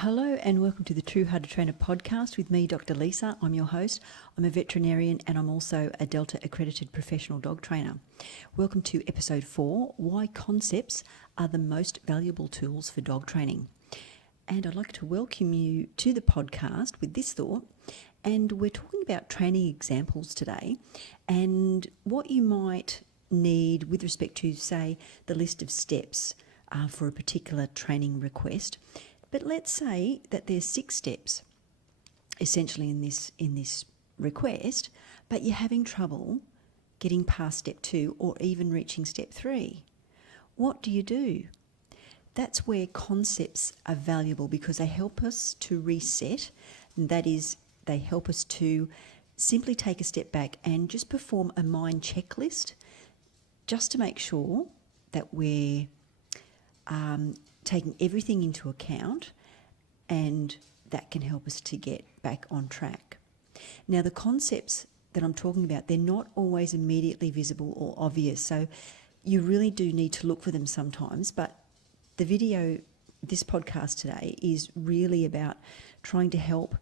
Hello and welcome to the True How to Trainer podcast with me, Dr. Lisa. I'm your host. I'm a veterinarian and I'm also a Delta accredited professional dog trainer. Welcome to episode 4, Why Concepts Are the Most Valuable Tools for Dog Training. And I'd like to welcome you to the podcast with this thought. And we're talking about training examples today and what you might need with respect to, say, the list of steps for a particular training request. But let's say that there's 6 steps essentially in this request, but you're having trouble getting past step 2 or even reaching step 3. What do? That's where concepts are valuable because they help us to reset. And that is, they help us to simply take a step back and just perform a mind checklist just to make sure that we're taking everything into account, and that can help us to get back on track. Now, the concepts that I'm talking about, they're not always immediately visible or obvious, so you really do need to look for them sometimes, but the video, this podcast today, is really about trying to help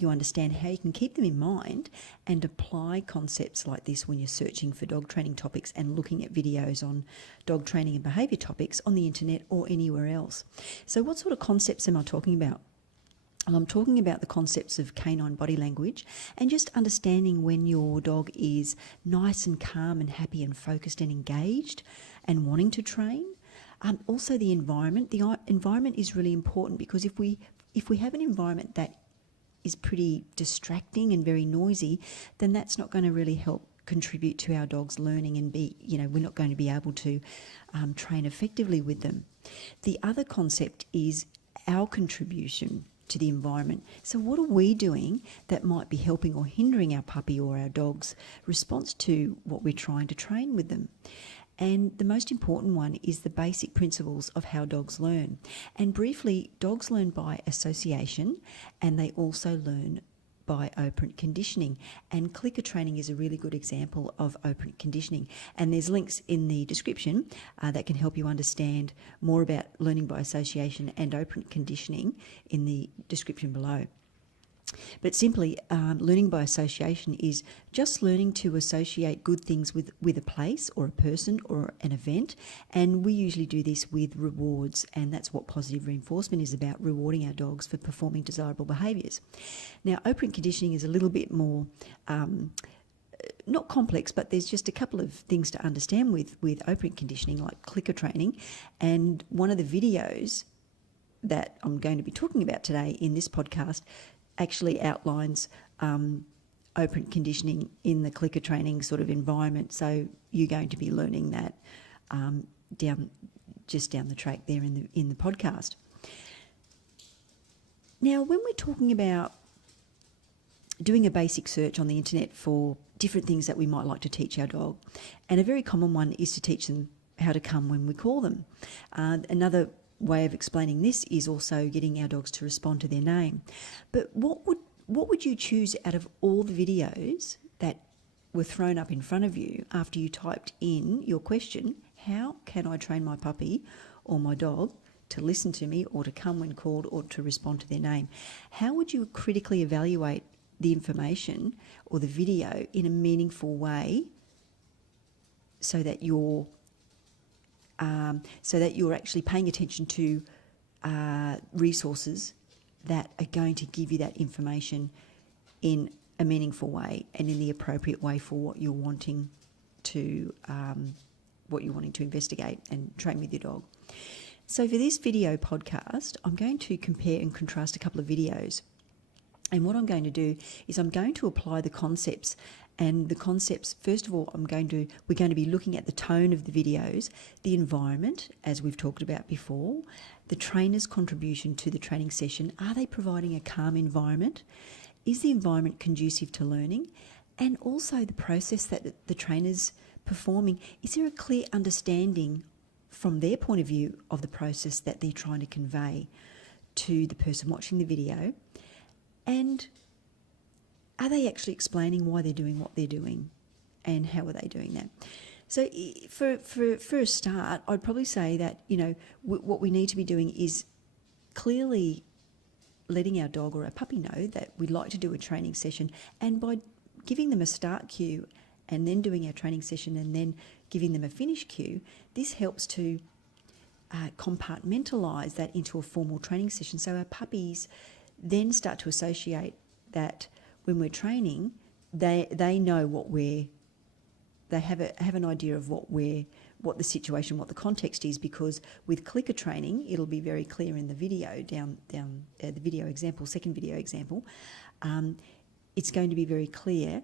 you understand how you can keep them in mind and apply concepts like this when you're searching for dog training topics and looking at videos on dog training and behaviour topics on the internet or anywhere else. So what sort of concepts am I talking about? Well, I'm talking about the concepts of canine body language and just understanding when your dog is nice and calm and happy and focused and engaged and wanting to train. Also the environment. The environment is really important because if we have an environment that is pretty distracting and very noisy, then that's not going to really help contribute to our dog's learning and we're not going to be able to train effectively with them. The other concept is our contribution to the environment. So what are we doing that might be helping or hindering our puppy or our dog's response to what we're trying to train with them? And the most important one is the basic principles of how dogs learn. And briefly, dogs learn by association and they also learn by operant conditioning. And clicker training is a really good example of operant conditioning. And there's links in the description that can help you understand more about learning by association and operant conditioning in the description below. But simply, learning by association is just learning to associate good things with a place or a person or an event. And we usually do this with rewards, and that's what positive reinforcement is about, rewarding our dogs for performing desirable behaviours. Now, operant conditioning is a little bit more not complex, but there's just a couple of things to understand with operant conditioning, like clicker training. And one of the videos that I'm going to be talking about today in this podcast actually outlines operant conditioning in the clicker training sort of environment. So you're going to be learning that down the track there in the podcast. Now, when we're talking about doing a basic search on the internet for different things that we might like to teach our dog, and a very common one is to teach them how to come when we call them. Another way of explaining this is also getting our dogs to respond to their name. But what would you choose out of all the videos that were thrown up in front of you after you typed in your question, how can I train my puppy or my dog to listen to me or to come when called or to respond to their name? How would you critically evaluate the information or the video in a meaningful way so that you're actually paying attention to resources that are going to give you that information in a meaningful way and in the appropriate way for what you're wanting to investigate and train with your dog. So for this video podcast, I'm going to compare and contrast a couple of videos. And what I'm going to do is I'm going to apply the concepts. And the concepts, first of all, we're going to be looking at the tone of the videos, the environment, as we've talked about before, the trainer's contribution to the training session. Are they providing a calm environment? Is the environment conducive to learning? And also the process that the trainer's performing. Is there a clear understanding from their point of view of the process that they're trying to convey to the person watching the video? And are they actually explaining why they're doing what they're doing and how are they doing that? So for a start, I'd probably say that, what we need to be doing is clearly letting our dog or our puppy know that we'd like to do a training session, and by giving them a start cue and then doing our training session and then giving them a finish cue, this helps to compartmentalise that into a formal training session. So our puppies then start to associate that when we're training, they know they have an idea of what the situation, what the context is, because with clicker training, it'll be very clear in the video, down the video example, second video example, it's going to be very clear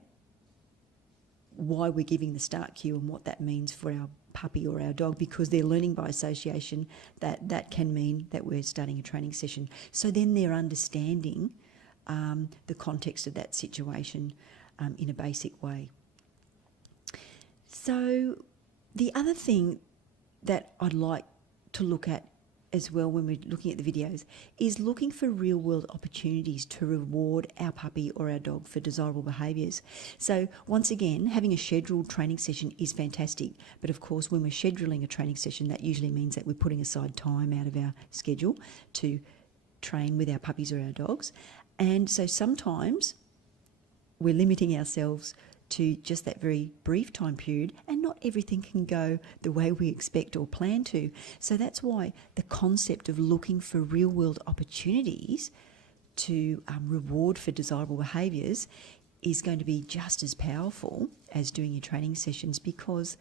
why we're giving the start cue and what that means for our puppy or our dog, because they're learning by association that can mean that we're starting a training session. So then they're understanding the context of that situation in a basic way. So the other thing that I'd like to look at as well when we're looking at the videos is looking for real-world opportunities to reward our puppy or our dog for desirable behaviours. So once again, having a scheduled training session is fantastic, but of course when we're scheduling a training session, that usually means that we're putting aside time out of our schedule to train with our puppies or our dogs. And so sometimes we're limiting ourselves to just that very brief time period, and not everything can go the way we expect or plan to. So that's why the concept of looking for real-world opportunities to reward for desirable behaviours is going to be just as powerful as doing your training sessions, because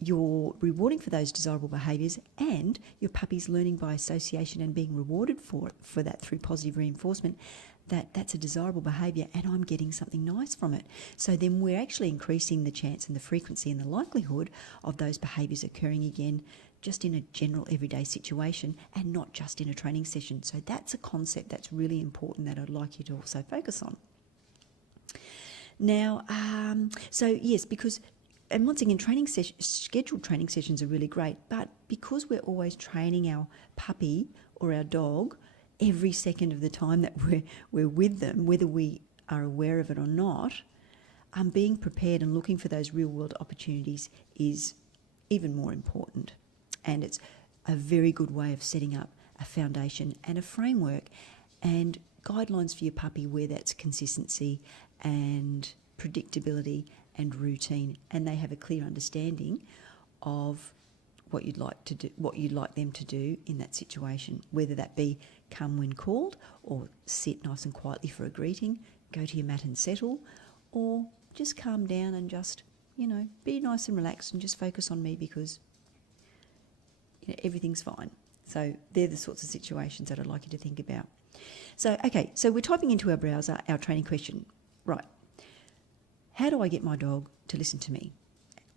you're rewarding for those desirable behaviours and your puppy's learning by association and being rewarded for that through positive reinforcement, that's a desirable behaviour and I'm getting something nice from it. So then we're actually increasing the chance and the frequency and the likelihood of those behaviours occurring again, just in a general everyday situation and not just in a training session. So that's a concept that's really important that I'd like you to also focus on. Now, so yes, because, and once again, scheduled training sessions are really great, but because we're always training our puppy or our dog every second of the time that we're with them, whether we are aware of it or not, being prepared and looking for those real-world opportunities is even more important. And it's a very good way of setting up a foundation and a framework and guidelines for your puppy where that's consistency and predictability and routine, and they have a clear understanding of what you'd like to do, what you'd like them to do in that situation, whether that be come when called, or sit nice and quietly for a greeting, go to your mat and settle, or just calm down and just, be nice and relaxed and just focus on me because, everything's fine. So they're the sorts of situations that I'd like you to think about. So, okay, so we're typing into our browser our training question. Right. How do I get my dog to listen to me?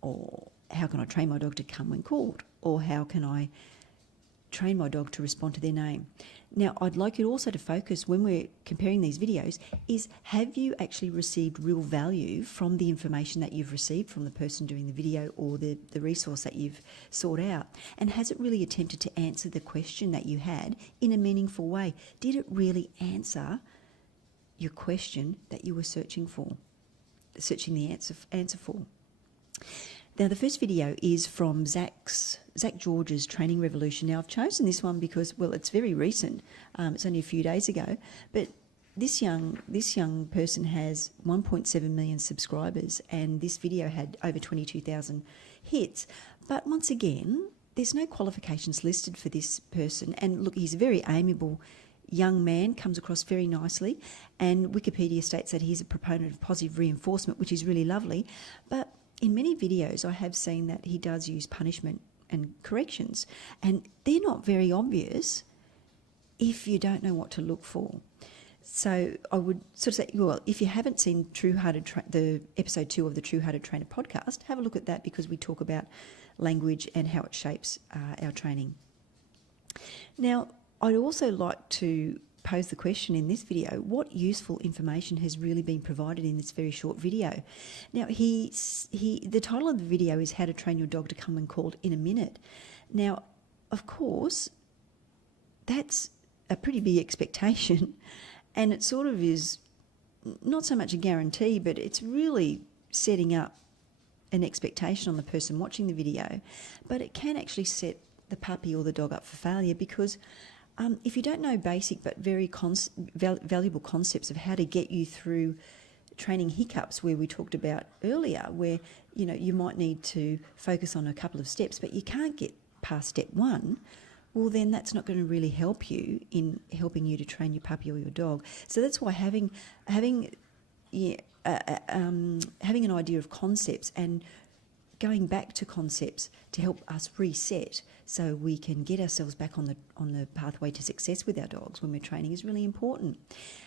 Or how can I train my dog to come when called? Or how can I train my dog to respond to their name? Now, I'd like you also to focus when we're comparing these videos is, have you actually received real value from the information that you've received from the person doing the video or the resource that you've sought out? And has it really attempted to answer the question that you had in a meaningful way? Did it really answer your question that you were searching the answer for? Now, the first video is from Zach George's Training Revolution. Now, I've chosen this one because, well, it's very recent. It's only a few days ago. But this young person has 1.7 million subscribers, and this video had over 22,000 hits. But once again, there's no qualifications listed for this person. And look, he's a very amiable young man, comes across very nicely. And Wikipedia states that he's a proponent of positive reinforcement, which is really lovely. But in many videos, I have seen that he does use punishment and corrections, and they're not very obvious if you don't know what to look for. So I would sort of say, well, if you haven't seen the episode 2 of the True Hearted Trainer podcast, have a look at that because we talk about language and how it shapes our training. Now, I'd also like to pose the question in this video, what useful information has really been provided in this very short video? Now, the title of the video is How to Train Your Dog to Come When Called in a Minute. Now, of course, that's a pretty big expectation, and it sort of is not so much a guarantee, but it's really setting up an expectation on the person watching the video, but it can actually set the puppy or the dog up for failure because If you don't know basic but very valuable concepts of how to get you through training hiccups, where we talked about earlier, where you might need to focus on a couple of steps, but you can't get past step one, well, then that's not going to really help you in helping you to train your puppy or your dog. So that's why having an idea of concepts and going back to concepts to help us reset so we can get ourselves back on the pathway to success with our dogs when we're training is really important.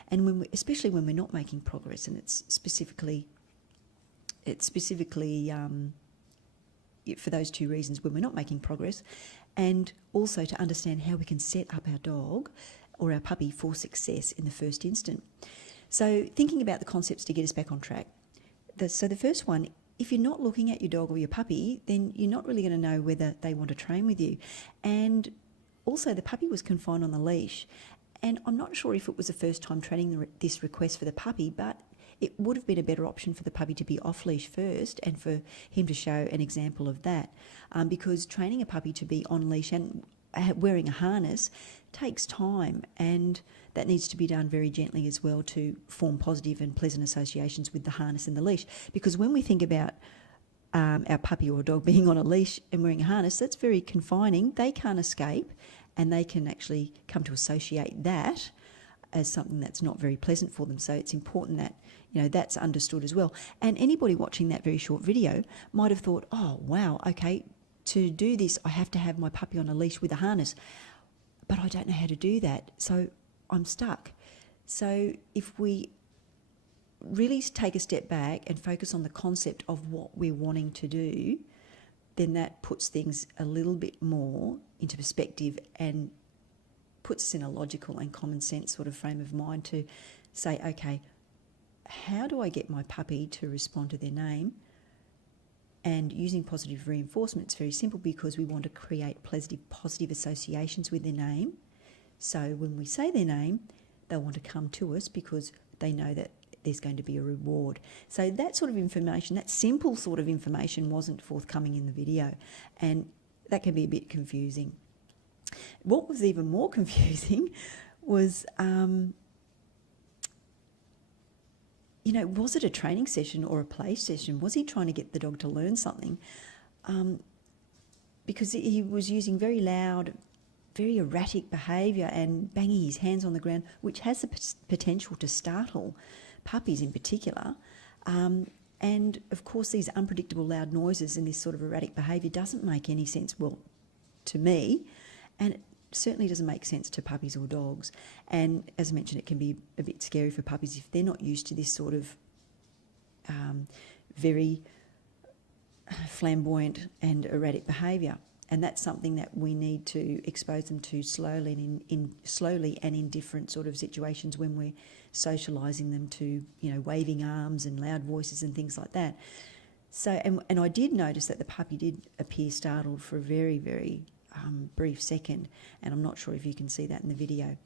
And especially when we're not making progress, and it's specifically for those two reasons, when we're not making progress, and also to understand how we can set up our dog or our puppy for success in the first instant. So thinking about the concepts to get us back on track. So the first one, if you're not looking at your dog or your puppy, then you're not really going to know whether they want to train with you. And also the puppy was confined on the leash, and I'm not sure if it was the first time training this request for the puppy, but it would have been a better option for the puppy to be off leash first and for him to show an example of that, because training a puppy to be on leash and wearing a harness takes time, and that needs to be done very gently as well to form positive and pleasant associations with the harness and the leash. Because when we think about our puppy or dog being on a leash and wearing a harness, that's very confining. They can't escape, and they can actually come to associate that as something that's not very pleasant for them. So it's important that that's understood as well. And anybody watching that very short video might have thought, oh wow, okay, to do this I have to have my puppy on a leash with a harness, but I don't know how to do that, so I'm stuck. So if we really take a step back and focus on the concept of what we're wanting to do, then that puts things a little bit more into perspective and puts us in a logical and common sense sort of frame of mind to say, okay, how do I get my puppy to respond to their name? And using positive reinforcement, it's very simple, because we want to create positive associations with their name. So when we say their name, they'll want to come to us because they know that there's going to be a reward. So that sort of information, that simple sort of information, wasn't forthcoming in the video, and that can be a bit confusing. What was even more confusing was, was it a training session or a play session? Was he trying to get the dog to learn something? Because he was using very loud, very erratic behaviour and banging his hands on the ground, which has the potential to startle puppies in particular. And of course, these unpredictable loud noises and this sort of erratic behaviour doesn't make any sense, well, to me, and it certainly doesn't make sense to puppies or dogs. And as I mentioned, it can be a bit scary for puppies if they're not used to this sort of very flamboyant and erratic behaviour. And that's something that we need to expose them to slowly and in different sort of situations when we're socialising them to, waving arms and loud voices and things like that. So, and I did notice that the puppy did appear startled for a very, very brief second, and I'm not sure if you can see that in the video.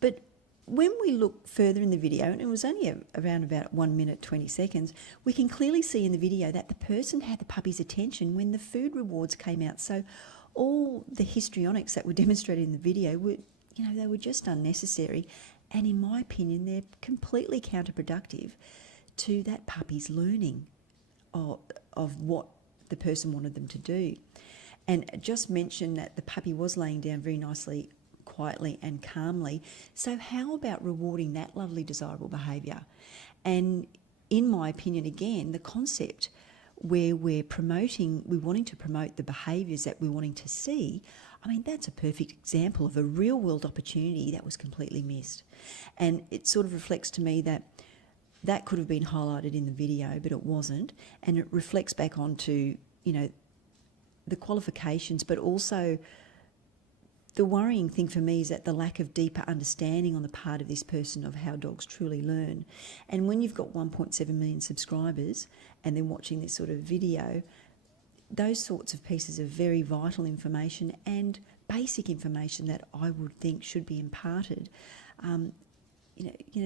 But when we look further in the video, and it was only around about 1 minute 20 seconds, we can clearly see in the video that the person had the puppy's attention when the food rewards came out. So all the histrionics that were demonstrated in the video were, they were just unnecessary, and in my opinion, they're completely counterproductive to that puppy's learning of what the person wanted them to do. And just mention that the puppy was laying down very nicely, quietly and calmly. So how about rewarding that lovely, desirable behaviour? And in my opinion, again, the concept where we're wanting to promote the behaviours that we're wanting to see, that's a perfect example of a real world opportunity that was completely missed. And it sort of reflects to me that could have been highlighted in the video, but it wasn't. And it reflects back onto, the qualifications, but also the worrying thing for me is that the lack of deeper understanding on the part of this person of how dogs truly learn. And when you've got 1.7 million subscribers and they're watching this sort of video, those sorts of pieces of very vital information and basic information that I would think should be imparted,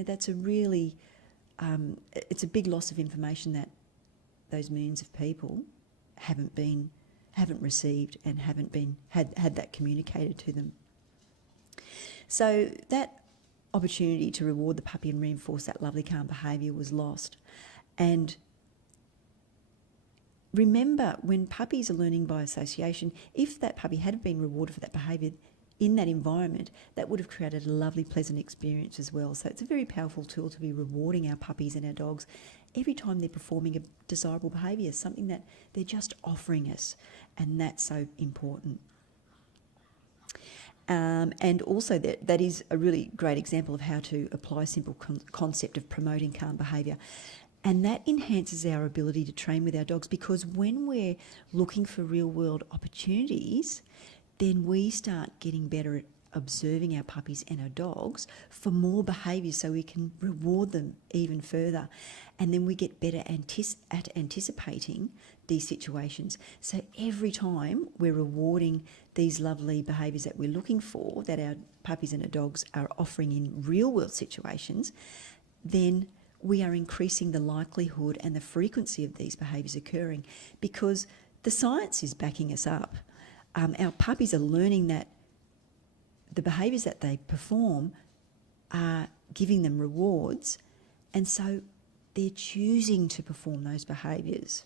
that's a really, it's a big loss of information that those millions of people haven't haven't received and haven't been had that communicated to them. So that opportunity to reward the puppy and reinforce that lovely calm behaviour was lost. And remember, when puppies are learning by association, if that puppy had been rewarded for that behaviour in that environment, that would have created a lovely, pleasant experience as well. So it's a very powerful tool to be rewarding our puppies and our dogs every time they're performing a desirable behaviour, something that they're just offering us, and that's so important. And also that is a really great example of how to apply a simple concept of promoting calm behaviour. And that enhances our ability to train with our dogs, because when we're looking for real-world opportunities, then we start getting better at observing our puppies and our dogs for more behaviours, so we can reward them even further. And then we get better at anticipating these situations. So every time we're rewarding these lovely behaviours that we're looking for, that our puppies and our dogs are offering in real-world situations, then we are increasing the likelihood and the frequency of these behaviours occurring, because the science is backing us up. Our puppies are learning that the behaviours that they perform are giving them rewards, and so they're choosing to perform those behaviours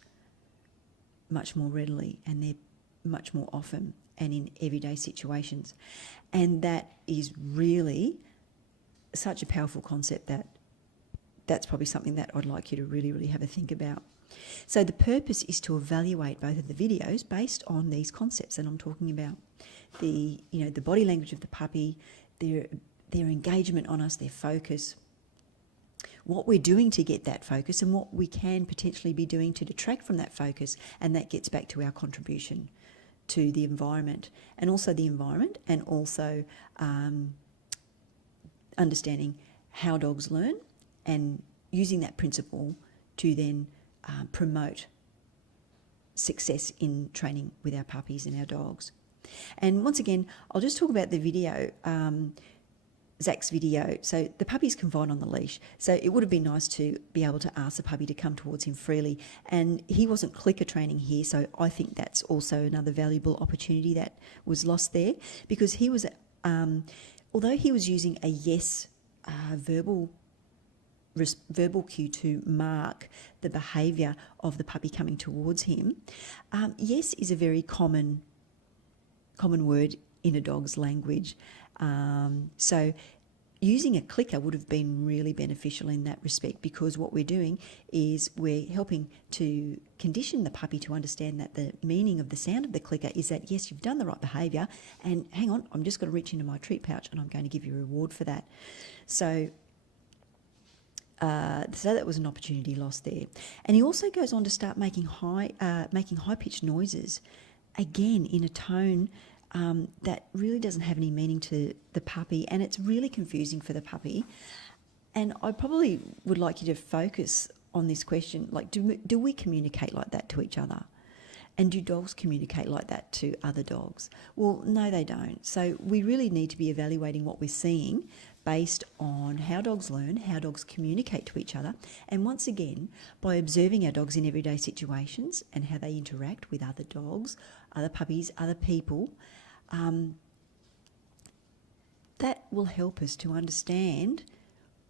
much more readily, and they're much more often and in everyday situations. And that is really such a powerful concept that that's probably something that I'd like you to really, really have a think about. So the purpose is to evaluate both of the videos based on these concepts, and I'm talking about the body language of the puppy, their engagement on us, their focus, what we're doing to get that focus, and what we can potentially be doing to detract from that focus, and that gets back to our contribution to the environment, and also understanding how dogs learn, and using that principle to then promote success in training with our puppies and our dogs. And once again, I'll just talk about the video, Zach's video. So the puppy's confined on the leash. So it would have been nice to be able to ask the puppy to come towards him freely. And he wasn't clicker training here, so I think that's also another valuable opportunity that was lost there, because he was, although he was using a yes verbal cue to mark the behaviour of the puppy coming towards him, yes is a very common word in a dog's language. So using a clicker would have been really beneficial in that respect, because what we're doing is we're helping to condition the puppy to understand that the meaning of the sound of the clicker is that, yes, you've done the right behaviour, and hang on, I'm just going to reach into my treat pouch and I'm going to give you a reward for that. So that was an opportunity lost there. And he also goes on to start making high-pitched noises, again in a tone that really doesn't have any meaning to the puppy, and it's really confusing for the puppy. And I probably would like you to focus on this question, like, do we communicate like that to each other? And do dogs communicate like that to other dogs? Well, no, they don't. So we really need to be evaluating what we're seeing based on how dogs learn, how dogs communicate to each other, and once again, by observing our dogs in everyday situations and how they interact with other dogs, other puppies, other people, that will help us to understand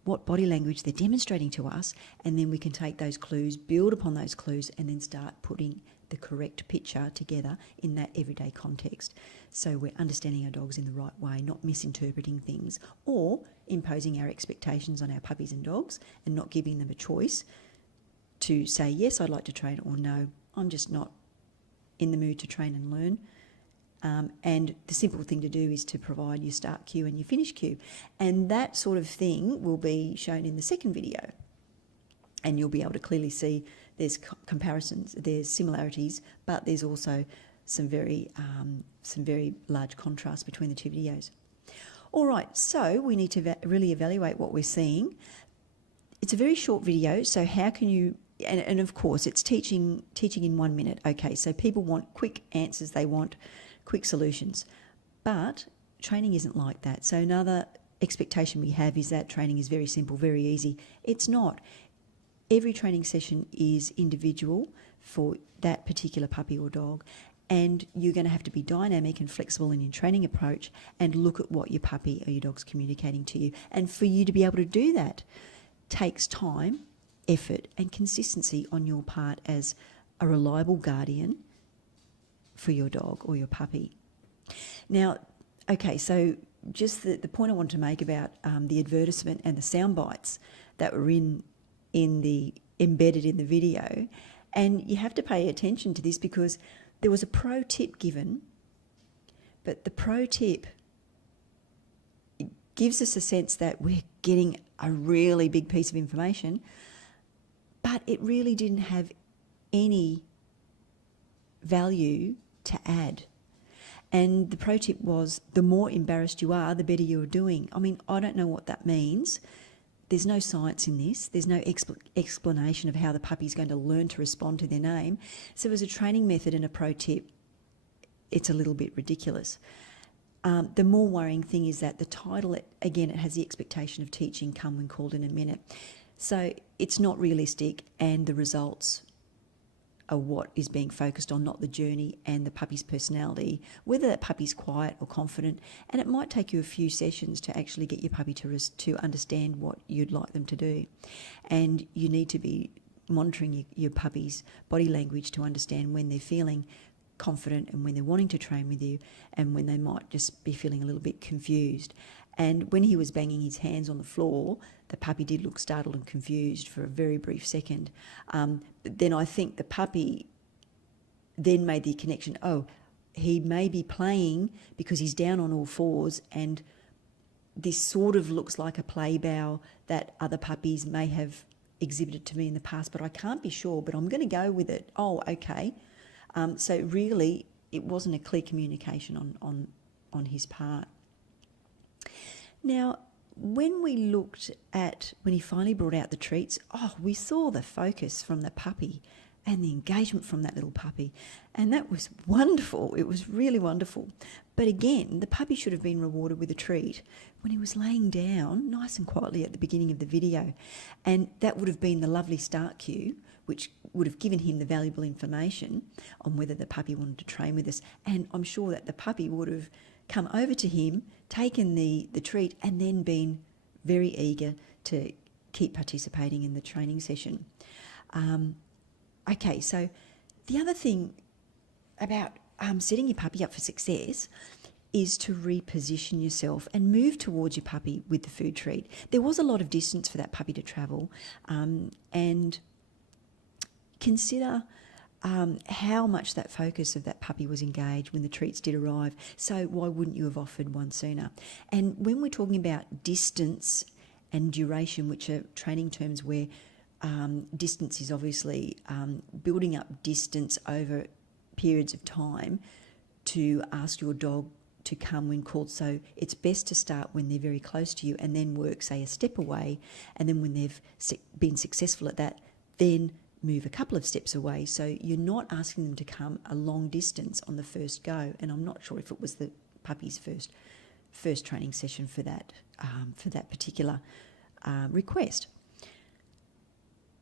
what body language they're demonstrating to us, and then we can take those clues, build upon those clues, and then start putting the correct picture together in that everyday context. So we're understanding our dogs in the right way, not misinterpreting things or imposing our expectations on our puppies and dogs and not giving them a choice to say, yes, I'd like to train, or no, I'm just not in the mood to train and learn. And the simple thing to do is to provide your start cue and your finish cue. And that sort of thing will be shown in the second video. And you'll be able to clearly see there's comparisons, there's similarities, but there's also some very large contrast between the two videos. All right, so we need to really evaluate what we're seeing. It's a very short video, so how can you, and of course it's teaching in 1 minute. Okay, so people want quick answers, they want quick solutions, but training isn't like that. So another expectation we have is that training is very simple, very easy. It's not. Every training session is individual for that particular puppy or dog, And you're going to have to be dynamic and flexible in your training approach and look at what your puppy or your dog's communicating to you. And for you to be able to do that takes time, effort and consistency on your part as a reliable guardian for your dog or your puppy. Now, okay, so just the point I wanted to make about the advertisement and the sound bites that were embedded in the video, and you have to pay attention to this because there was a pro tip given, but the pro tip gives us a sense that we're getting a really big piece of information, but it really didn't have any value to add. And the pro tip was, the more embarrassed you are, the better you're doing. I mean, I don't know what that means. There's no science in this. There's no explanation of how the puppy's going to learn to respond to their name. So as a training method and a pro tip, it's a little bit ridiculous. The more worrying thing is that the title, again, it has the expectation of teaching come when called in a minute. So it's not realistic, and the results are what is being focused on, not the journey and the puppy's personality, whether that puppy's quiet or confident. And it might take you a few sessions to actually get your puppy to understand what you'd like them to do. And you need to be monitoring your puppy's body language to understand when they're feeling confident and when they're wanting to train with you, and when they might just be feeling a little bit confused. And when he was banging his hands on the floor, the puppy did look startled and confused for a very brief second. But then I think the puppy then made the connection, oh, he may be playing because he's down on all fours, and this sort of looks like a play bow that other puppies may have exhibited to me in the past, but I can't be sure, but I'm going to go with it. Oh, okay. So really, it wasn't a clear communication on his part. Now, when we looked at, when he finally brought out the treats, we saw the focus from the puppy and the engagement from that little puppy. And that was wonderful. It was really wonderful. But again, the puppy should have been rewarded with a treat when he was laying down nice and quietly at the beginning of the video. And that would have been the lovely start cue, which would have given him the valuable information on whether the puppy wanted to train with us. And I'm sure that the puppy would have come over to him, taken the treat, and then been very eager to keep participating in the training session. Okay, so the other thing about setting your puppy up for success is to reposition yourself and move towards your puppy with the food treat. There was a lot of distance for that puppy to travel, and consider how much that focus of that puppy was engaged when the treats did arrive. So why wouldn't you have offered one sooner? And when we're talking about distance and duration, which are training terms where distance is obviously building up distance over periods of time to ask your dog to come when called. So it's best to start when they're very close to you and then work, say, a step away. And then when they've been successful at that, then move a couple of steps away. So you're not asking them to come a long distance on the first go. And I'm not sure if it was the puppy's first training session for that particular request.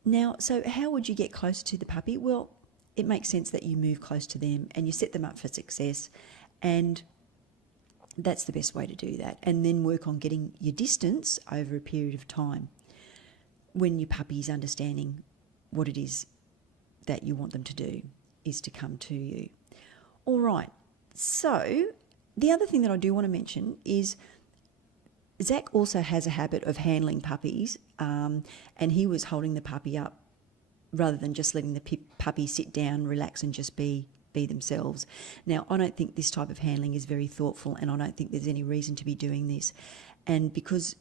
Now, so how would you get closer to the puppy? Well, it makes sense that you move close to them and you set them up for success, and that's the best way to do that. And then work on getting your distance over a period of time when your puppy's understanding what it is that you want them to do is to come to you. All right, so the other thing that I do want to mention is Zach also has a habit of handling puppies, and he was holding the puppy up rather than just letting the puppy sit down, relax and just be themselves. Now, I don't think this type of handling is very thoughtful, and I don't think there's any reason to be doing this. And because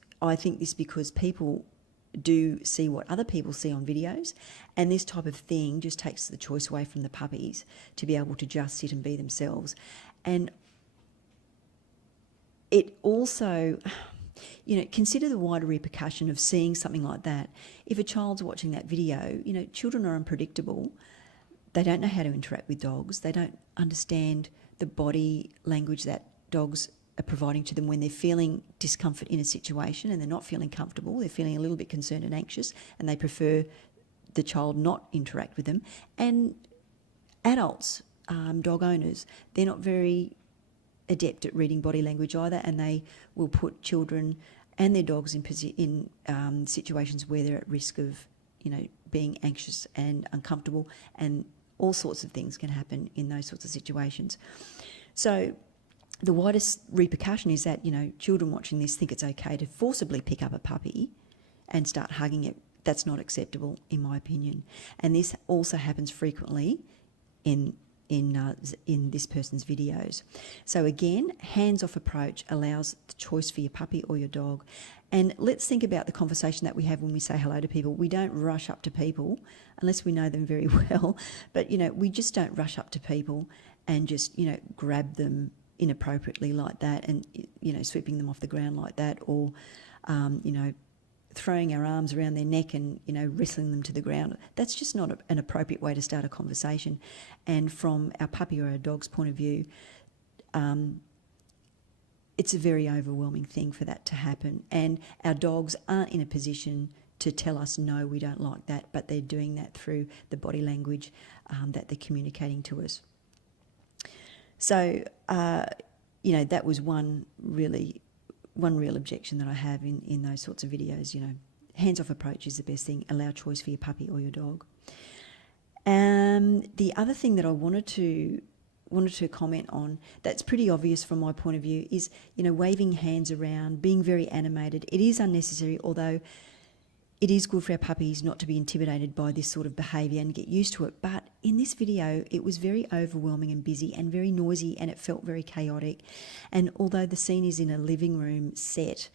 people do see what other people see on videos, and this type of thing just takes the choice away from the puppies to be able to just sit and be themselves. And it also, consider the wider repercussion of seeing something like that. If a child's watching that video, children are unpredictable. They don't know how to interact with dogs. They don't understand the body language that dogs are providing to them when they're feeling discomfort in a situation and they're not feeling comfortable. They're feeling a little bit concerned and anxious, and they prefer the child not interact with them. And adults dog owners, they're not very adept at reading body language either, and they will put children and their dogs in situations where they're at risk of, being anxious and uncomfortable, and all sorts of things can happen in those sorts of situations. So the widest repercussion is that, children watching this think it's okay to forcibly pick up a puppy and start hugging it. That's not acceptable, in my opinion. And this also happens frequently in this person's videos. So again, hands-off approach allows the choice for your puppy or your dog. And let's think about the conversation that we have when we say hello to people. We don't rush up to people unless we know them very well, but we just don't rush up to people and just grab them inappropriately like that, and sweeping them off the ground like that, or throwing our arms around their neck and wrestling them to the ground. That's just not an appropriate way to start a conversation. And from our puppy or our dog's point of view, it's a very overwhelming thing for that to happen. And our dogs aren't in a position to tell us, no, we don't like that, but they're doing that through the body language that they're communicating to us. So, that was one real objection that I have in those sorts of videos. Hands-off approach is the best thing. Allow choice for your puppy or your dog. The other thing that I wanted to comment on, that's pretty obvious from my point of view, is waving hands around, being very animated. It is unnecessary, although it is good for our puppies not to be intimidated by this sort of behaviour and get used to it. But in this video, it was very overwhelming and busy and very noisy, and it felt very chaotic. And although the scene is in a living room set,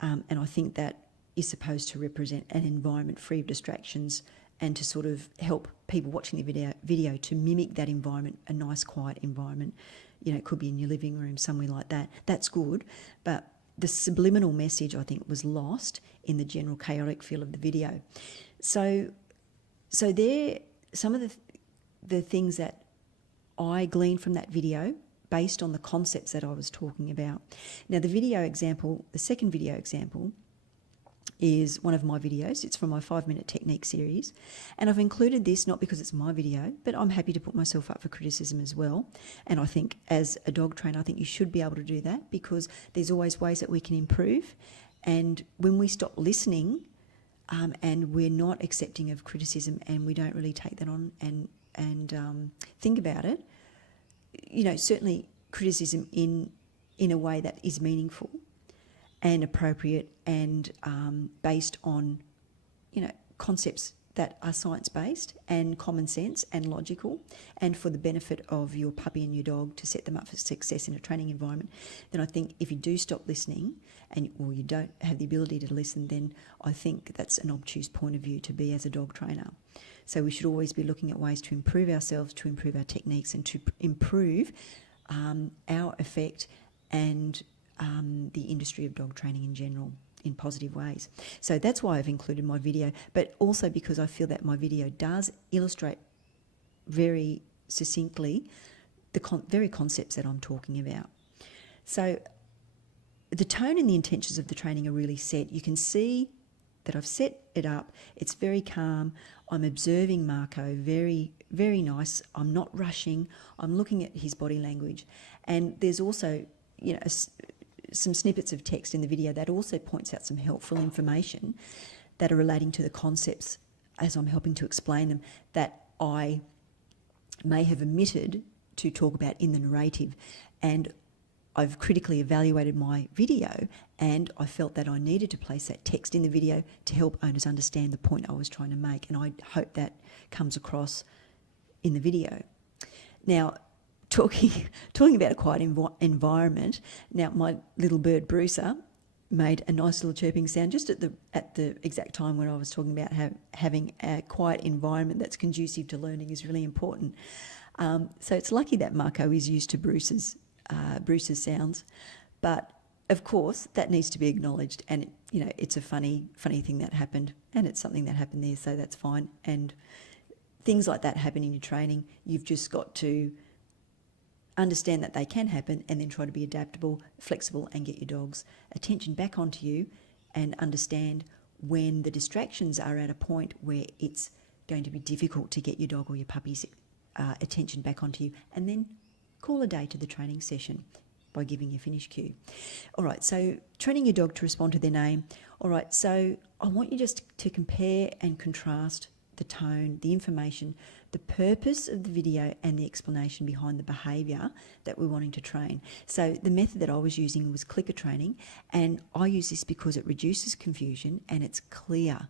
and I think that is supposed to represent an environment free of distractions and to sort of help people watching the video to mimic that environment, a nice quiet environment. It could be in your living room, somewhere like that. That's good, but the subliminal message, I think, was lost in the general chaotic feel of the video. So there, some of the things that I gleaned from that video based on the concepts that I was talking about. Now, the second video example is one of my videos. It's from my 5-minute technique series. And I've included this not because it's my video, but I'm happy to put myself up for criticism as well. And I think as a dog trainer, I think you should be able to do that, because there's always ways that we can improve. And when we stop listening and we're not accepting of criticism and we don't really take that on and think about it, certainly criticism in a way that is meaningful and appropriate and based on, concepts that are science-based and common sense and logical, and for the benefit of your puppy and your dog to set them up for success in a training environment, then I think if you do stop listening or you don't have the ability to listen, then I think that's an obtuse point of view to be as a dog trainer. So we should always be looking at ways to improve ourselves, to improve our techniques, and to improve our effect and the industry of dog training in general in positive ways. So that's why I've included my video, but also because I feel that my video does illustrate very succinctly the very concepts that I'm talking about. So the tone and the intentions of the training are really set. You can see that I've set it up. It's very calm. I'm observing Marco, very, very nice. I'm not rushing. I'm looking at his body language. And there's also, some snippets of text in the video that also points out some helpful information that are relating to the concepts as I'm helping to explain them, that I may have omitted to talk about in the narrative. And I've critically evaluated my video, and I felt that I needed to place that text in the video to help owners understand the point I was trying to make, and I hope that comes across in the video. Now, talking about a quiet environment, now my little bird Brucer made a nice little chirping sound just at the exact time when I was talking about having a quiet environment that's conducive to learning is really important. So it's lucky that Marco is used to Bruce's sounds, but of course that needs to be acknowledged, and it's a funny thing that happened, and it's something that happened there, so that's fine. And things like that happen in your training. You've just got to understand that they can happen, and then try to be adaptable, flexible, and get your dog's attention back onto you, and understand when the distractions are at a point where it's going to be difficult to get your dog or your puppy's attention back onto you, and then call a day to the training session by giving your finish cue. All right, so training your dog to respond to their name. All right, so I want you just to compare and contrast the tone, the information, the purpose of the video and the explanation behind the behaviour that we're wanting to train. So the method that I was using was clicker training, and I use this because it reduces confusion and it's clear.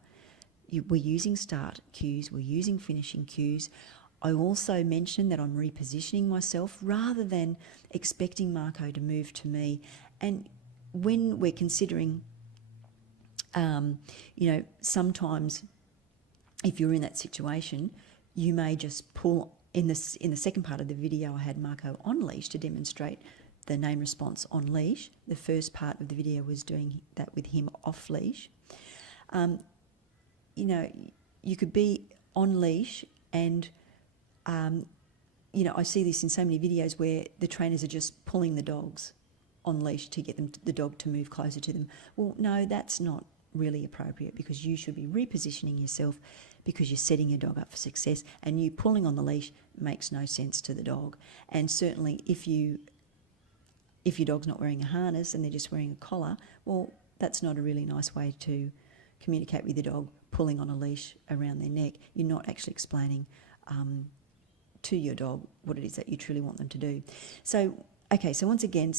We're using start cues, we're using finishing cues. I also mentioned that I'm repositioning myself rather than expecting Marco to move to me. And when we're considering, sometimes if you're in that situation, you may just pull, in the second part of the video, I had Marco on leash to demonstrate the name response on leash. The first part of the video was doing that with him off leash. You could be on leash and, I see this in so many videos where the trainers are just pulling the dogs on leash to get the dog to move closer to them. Well, no, that's not really appropriate, because you should be repositioning yourself, because you're setting your dog up for success, and you pulling on the leash makes no sense to the dog. And certainly if your dog's not wearing a harness and they're just wearing a collar, well, that's not a really nice way to communicate with your dog, pulling on a leash around their neck. You're not actually explaining to your dog what it is that you truly want them to do. So once again,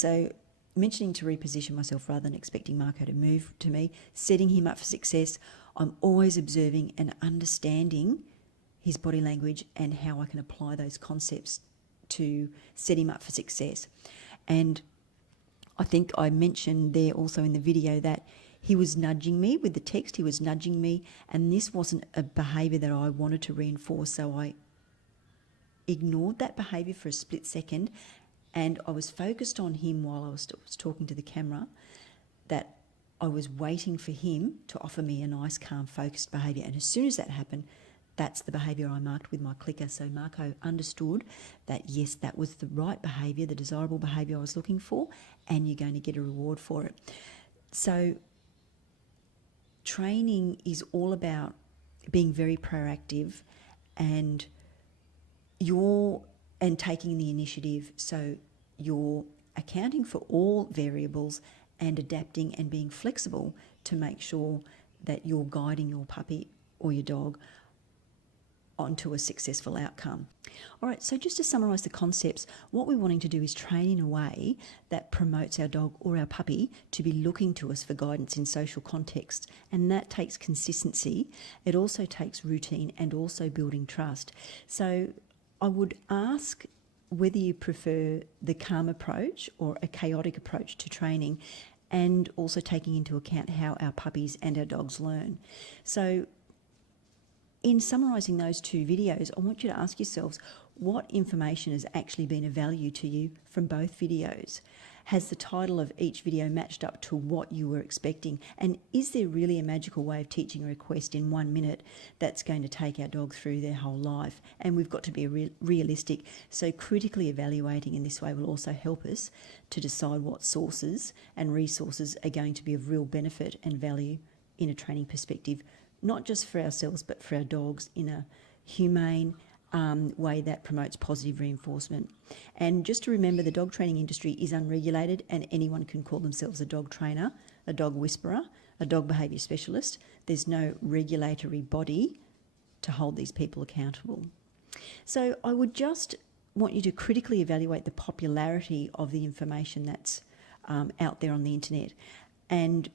mentioning to reposition myself rather than expecting Marco to move to me, setting him up for success. I'm always observing and understanding his body language and how I can apply those concepts to set him up for success. And I think I mentioned there also in the video that he was nudging me with the text, he was nudging me, and this wasn't a behaviour that I wanted to reinforce, so I ignored that behaviour for a split second, and I was focused on him while I was talking to the camera, that I was waiting for him to offer me a nice, calm, focused behaviour. And as soon as that happened, that's the behaviour I marked with my clicker. So Marco understood that, yes, that was the right behaviour, the desirable behaviour I was looking for, and you're going to get a reward for it. So training is all about being very proactive and taking the initiative, so you're accounting for all variables and adapting and being flexible to make sure that you're guiding your puppy or your dog onto a successful outcome. All right, so just to summarise the concepts, what we're wanting to do is train in a way that promotes our dog or our puppy to be looking to us for guidance in social contexts, and that takes consistency. It also takes routine and also building trust. So I would ask whether you prefer the calm approach or a chaotic approach to training, and also taking into account how our puppies and our dogs learn. So in summarising those two videos, I want you to ask yourselves what information has actually been of value to you from both videos. Has the title of each video matched up to what you were expecting? And is there really a magical way of teaching a request in 1 minute that's going to take our dog through their whole life? And we've got to be realistic. So critically evaluating in this way will also help us to decide what sources and resources are going to be of real benefit and value in a training perspective, not just for ourselves, but for our dogs in a humane way that promotes positive reinforcement. And just to remember, the dog training industry is unregulated, and anyone can call themselves a dog trainer, a dog whisperer, a dog behaviour specialist. There's no regulatory body to hold these people accountable. So I would just want you to critically evaluate the popularity of the information that's out there on the internet, and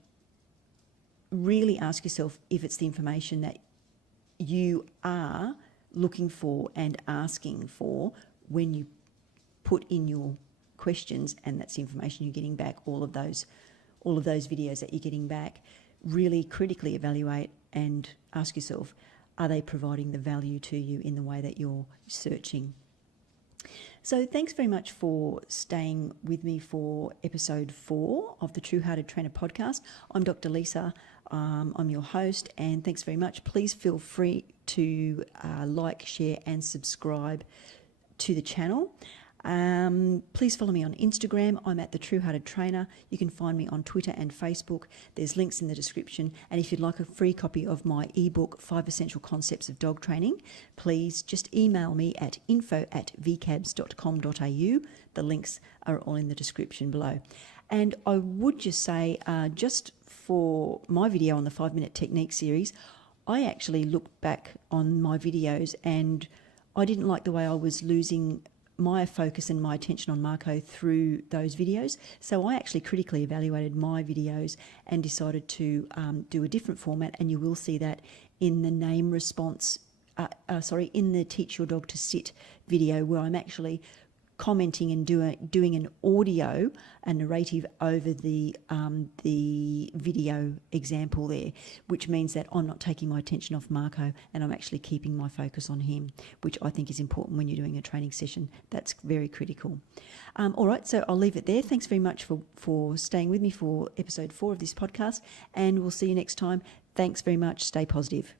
really ask yourself if it's the information that you are looking for and asking for when you put in your questions, and that's the information you're getting back, all of those videos that you're getting back. Really critically evaluate and ask yourself, are they providing the value to you in the way that you're searching? So thanks very much for staying with me for episode 4 of the True Hearted Trainer podcast. I'm Dr. Lisa. I'm your host, and thanks very much. Please feel free to like, share and subscribe to the channel. Please follow me on Instagram. I'm at The True Hearted Trainer. You can find me on Twitter and Facebook. There's links in the description. And if you'd like a free copy of my ebook, 5 Essential Concepts of Dog Training, please just email me at info@vcabs.com.au. The links are all in the description below. And I would just say, just for my video on the 5-minute technique series, I actually looked back on my videos and I didn't like the way I was losing my focus and my attention on Marco through those videos. So I actually critically evaluated my videos and decided to do a different format, and you will see that in the name response, in the Teach Your Dog to Sit video, where I'm actually commenting and doing an audio, a narrative over the video example there, which means that I'm not taking my attention off Marco and I'm actually keeping my focus on him, which I think is important when you're doing a training session. That's very critical. All right, so I'll leave it there. Thanks very much for staying with me for episode 4 of this podcast, and we'll see you next time. Thanks very much. Stay positive.